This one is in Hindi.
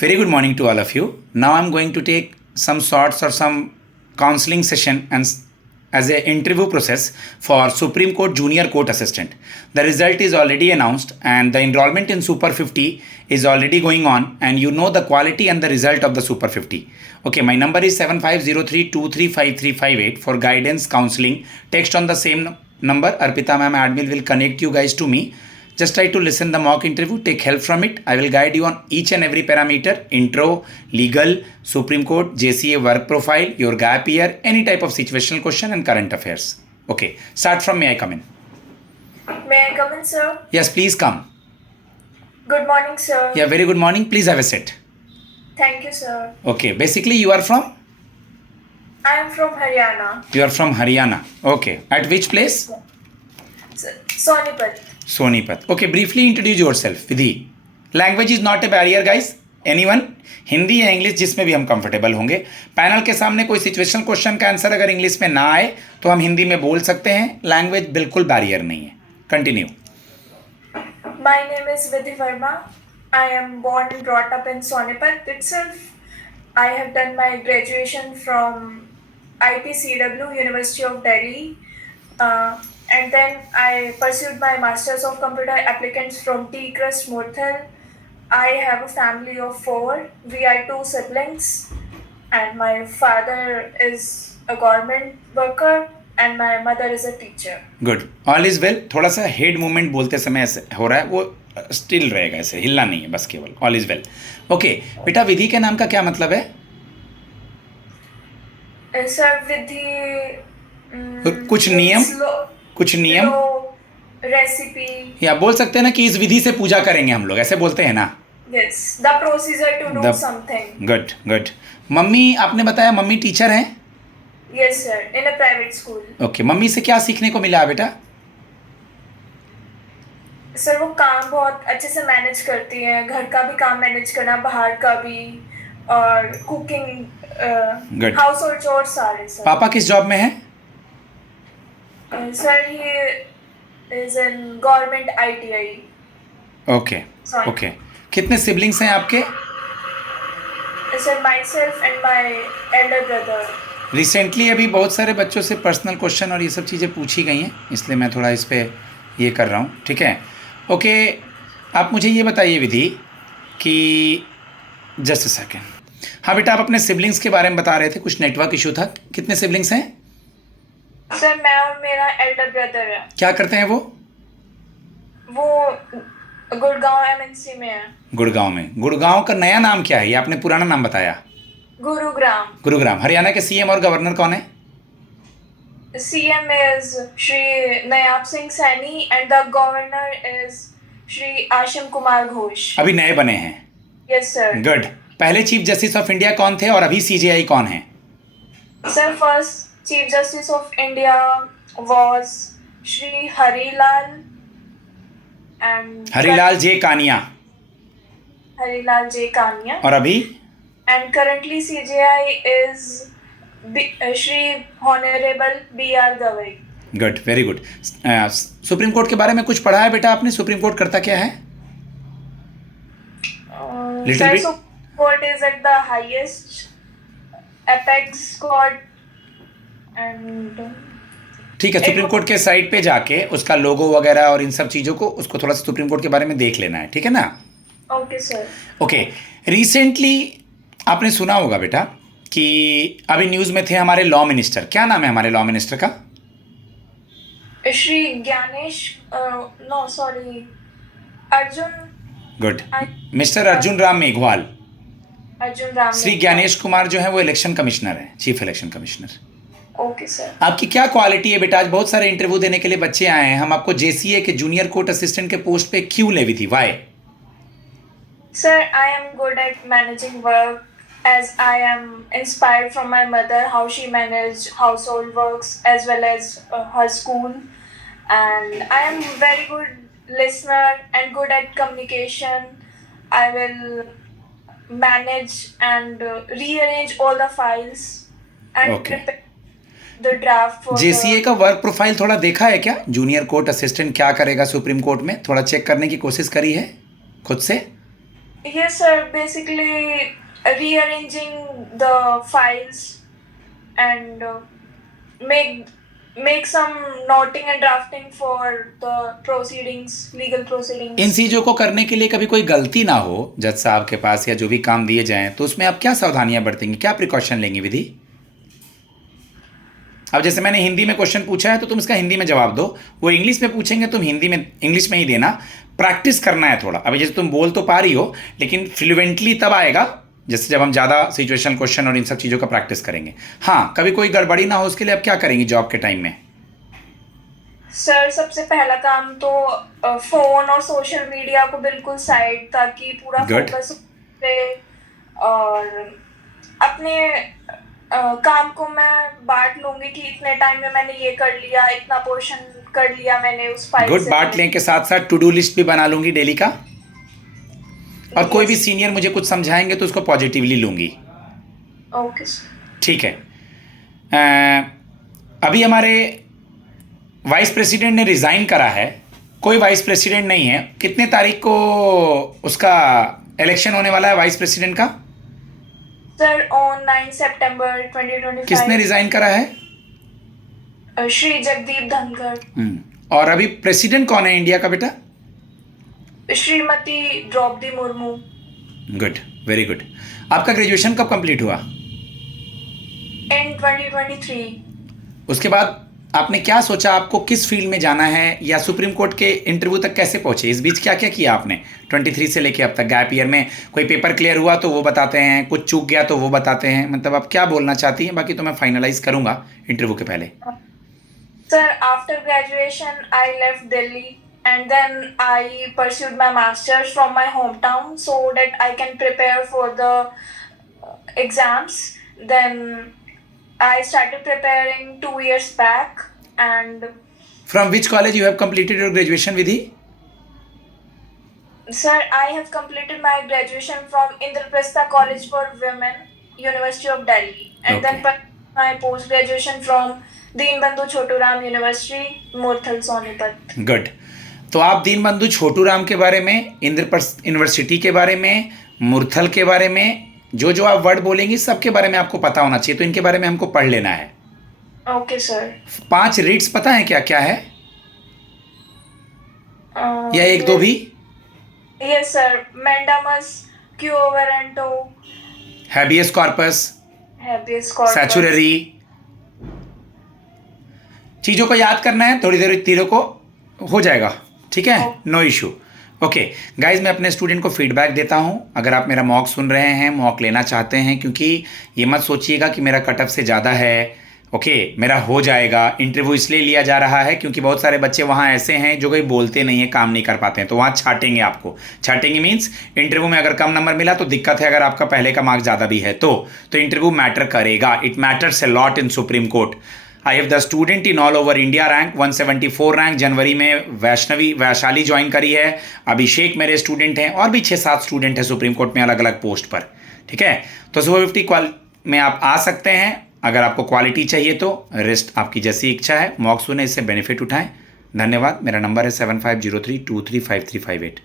Very good morning to all of you. Now I'm going to take some sorts or some counseling session and as a interview process for Supreme Court Junior Court Assistant. The result is already announced and the enrollment in Super 50 is already going on, and you know the quality and the result of the Super 50. Okay, my number is 7503235358 for guidance counseling. Text on the same number. Arpita ma'am admin will connect you guys to me. Just try to listen the mock interview, take help from it. I will guide you on each and every parameter: intro, legal, Supreme Court, JCA work profile, your gap year, any type of situational question and current affairs. Okay, start from may I come in? May I come in, sir? Yes, please come. Good morning, sir. Yeah, very good morning. Please have a seat. Thank you, sir. Okay, basically you are from? I am from Haryana. You are from Haryana. Okay, at which place? Sonipat. Sonipat. Okay, briefly introduce yourself. Vidhi. Language is not a barrier, guys. Anyone? Hindi या इंग्लिश जिसमें भी हम कंफर्टेबल होंगे. पैनल के सामने कोई सिचुएशनल क्वेश्चन का आंसर अगर इंग्लिश में ना आए तो हम हिंदी में बोल सकते हैं. लैंग्वेज बिल्कुल बैरियर नहीं है. Continue. My name is Vidhi Verma. I am born and brought up in Sonipat itself. I have done my graduation from ITCW, University of Delhi. And then I pursued my Masters of Computer Applicants from T-Crest Murthal. I have a family of 4. We are 2 siblings. And my father is a government worker and my mother is a teacher. Good. All is well. थोड़ा सा हेड मूवमेंट बोलते समय ऐसे हो रहा है, वो स्टिल रहेगा, ऐसे हिलना नहीं है, बस केवल ऑल इज वेल. ओके बेटा, विधि के नाम का क्या मतलब है? सर, विधि कुछ नियम रेसिपी या बोल सकते हैं ना कि इस विधि से पूजा करेंगे हम लोग, ऐसे बोलते हैं ना. Yes, the procedure to do something. Good good. Mummy, आपने बताया मम्मी टीचर हैं? Yes sir, in a private school. Okay, mummy से क्या सीखने को मिला बेटा? सर, वो काम बहुत अच्छे से मैनेज करती हैं, घर का भी काम मैनेज करना, बाहर का भी, और कुकिंग, हाउस होल्ड चोर्स सारे. सर, पापा किस जॉब में है? Sir, he is in government ITI. Okay okay. कितने सिबलिंग्स हैं आपके? Sir, my self and my elder brother. Recently अभी बहुत सारे बच्चों से पर्सनल क्वेश्चन और ये सब चीज़ें पूछी गई हैं, इसलिए मैं थोड़ा इस पर ये कर रहा हूँ. ठीक है. ओके, आप मुझे ये बताइए विधि कि जस्ट अ सेकेंड. हाँ बेटा, आप अपने सिबलिंग्स के बारे में बता रहे थे, कुछ नेटवर्क इशू था. कितने सिबलिंग्स हैं? सर, मैं और मेरा एल्डर ब्रदर है. क्या करते हैं वो? वो गुड़गांव MNC में है. गुड़गांव में. गुड़गांव का नया नाम क्या है? ये आपने पुराना नाम बताया. गुरुग्राम. गुरुग्राम. हरियाणा के CM और गवर्नर कौन है? CM is Shri Nayab Singh Saini and the governor is Shri Ashim Kumar Ghosh. अभी नए बने हैं. Yes sir. गुड. पहले चीफ जस्टिस ऑफ इंडिया कौन थे और अभी CJI कौन है? Sir, first Chief Justice of India was Shri Harilal and Harilal J Kania. Harilal J Kania. और अभी? And currently CJI is Shri Honorable B.R. Gavai. Good, very good. Supreme court के बारे में कुछ पढ़ा है बेटा आपने? सुप्रीम कोर्ट करता क्या है? Sir, Supreme Court is at the highest apex court and ठीक है. सुप्रीम कोर्ट के साइट पे जाके उसका लोगो वगैरह और इन सब चीज़ों को, उसको थोड़ा सा सुप्रीम कोर्ट के बारे में देख लेना है. ठीक है ना? Okay sir. ओके. रिसेंटली आपने सुना होगा बेटा कि अभी न्यूज़ में थे हमारे लॉ मिनिस्टर. क्या नाम है हमारे लॉ मिनिस्टर का? Shri Gyanesh, no sorry, Arjun. Good. Mister Arjun Ram Meghwal. Arjun Ram. Shri Gyanesh Kumar जो है वो इलेक्शन कमिश्नर है, chief election commissioner. Okay sir. आपकी क्या क्वालिटी है बेटा? आज बहुत सारे इंटरव्यू देने के लिए बच्चे आए हैं. हम आपको JCA के जूनियर कोर्ट असिस्टेंट के पोस्ट पे क्यों ले थी? Why? Sir, I am good at managing work as I am inspired from my mother, how she managed household works as well as her school, and I am very good listener and good at communication. I will manage and rearrange all the files and prepare the draft for JCA का वर्क प्रोफाइल थोड़ा देखा है क्या? जूनियर कोर्ट असिस्टेंट क्या करेगा सुप्रीम कोर्ट में? थोड़ा चेक करने की कोशिश करी है खुद से? Yes, sir. Basically, rearranging the files and make make some noting and drafting for the proceedings, legal in proceedings. चीज़ों को करने के लिए कभी कोई गलती ना हो जज साहब के पास या जो भी काम दिए जाएं तो उसमें आप क्या सावधानियां बरतेंगे, क्या प्रिकॉशन लेंगे विधि? अब जैसे मैंने हिंदी में क्वेश्चन पूछा है तो तुम इसका हिंदी में जवाब दो, वो इंग्लिश में पूछेंगे तुम हिंदी में इंग्लिश में ही देना। प्रैक्टिस करना है थोड़ा। अभी जैसे तुम बोल तो पा रही हो लेकिन फ्लुएंटली तब आएगा जैसे जब हम ज़्यादा सिचुएशनल क्वेश्चन और इन सब चीज़ों का प्रैक्टिस करेंगे। हाँ, कभी कोई गड़बड़ी ना हो उसके लिए आप क्या करेंगी जॉब के टाइम में? सर, सबसे पहला काम तो फोन और सोशल मीडिया को बिल्कुल साइड, ताकि पूरा गुड। फोकस पे, और अपने काम को मैं बांट लूंगी कि इतने टाइम में मैंने ये कर लिया, इतना पोर्शन कर लिया मैंने उस फाइल गुड, से बांट लें के साथ साथ टू डू लिस्ट भी बना लूंगी डेली का। और कोई भी सीनियर मुझे कुछ समझाएंगे तो उसको पॉजिटिवली लूंगी। Okay sir. ठीक है। अभी हमारे वाइस प्रेसिडेंट ने रिज़ाइन करा है, कोई वाइस प्रेसिडेंट नहीं है। कितने तारीख को उसका इलेक्शन होने वाला है वाइस प्रेसिडेंट का? सर, ऑन 9 सितंबर 2025। किसने रिज़ाइन करा है? श्री जगदीप धनखड़। और अभी प्रेसिडेंट कौन है इंडिया का बेटा? Shrimati Draupadi Murmu. Good, very good. आपका ग्रेजुएशन कब कंप्लीट हुआ? इन 2023। उसके बाद आपने क्या सोचा, आपको किस फील्ड में जाना है या सुप्रीम कोर्ट के इंटरव्यू तक कैसे पहुंचे? इस बीच क्या क्या किया आपने 23 से लेके अब तक? गैप ईयर में कोई पेपर क्लियर हुआ तो वो बताते हैं, कुछ चूक गया तो वो बताते हैं, मतलब आप क्या बोलना चाहती हैं? बाकी तो मैं फाइनलाइज करूंगा इंटरव्यू के पहले। Sir, after graduation, I left Delhi and then I pursued my master's from my hometown so that I can prepare for the exams. Then I started preparing 2 years back, and From which college you have completed your graduation, Vidhi? sir, I have completed my graduation from Indraprastha College for Women, University of Delhi, and then my post graduation from Deenbandhu Chhotu Ram university, Murthal, Sonipat. Good. तो आप दीनबंधु छोटूराम के बारे में, इंद्रप्रस्थ यूनिवर्सिटी के बारे में, मूर्थल के बारे में, जो जो आप वर्ड बोलेंगे सबके बारे में आपको पता होना चाहिए, तो इनके बारे में हमको पढ़ लेना है। Okay sir. 5 रीड्स पता है क्या क्या है? या एक दो भी? Yes sir, mandamus, quo warranto, habeas corpus, certiorari. चीज़ों को याद करना है, थोड़ी देर तीरों को हो जाएगा, ठीक है, नो इशू। ओके गाइज, मैं अपने स्टूडेंट को फीडबैक देता हूँ। अगर आप मेरा मॉक सुन रहे हैं, मॉक लेना चाहते हैं, क्योंकि ये मत सोचिएगा कि मेरा कट ऑफ से ज़्यादा है। ओके, मेरा हो जाएगा। इंटरव्यू इसलिए लिया जा रहा है क्योंकि बहुत सारे बच्चे वहाँ ऐसे हैं जो कोई बोलते नहीं है, काम नहीं कर पाते हैं, तो वहाँ छाटेंगे आपको। छाटेंगे मीन्स इंटरव्यू में अगर कम नंबर मिला तो दिक्कत है, अगर आपका पहले का मार्क्स ज़्यादा भी है तो इंटरव्यू मैटर करेगा। It matters a lot in supreme court. I have the student in all over India rank 174 rank. जनवरी में वैशाली ज्वाइन करी है। अभिषेक मेरे स्टूडेंट हैं और भी 6-7 स्टूडेंट हैं सुप्रीम कोर्ट में अलग अलग पोस्ट पर, ठीक है। तो सुपर 50 में आप आ सकते हैं। अगर आपको क्वालिटी चाहिए तो रेस्ट आपकी जैसी इच्छा है। मॉक सुने, इससे बेनिफिट उठाएं। धन्यवाद। मेरा नंबर है 7503235358।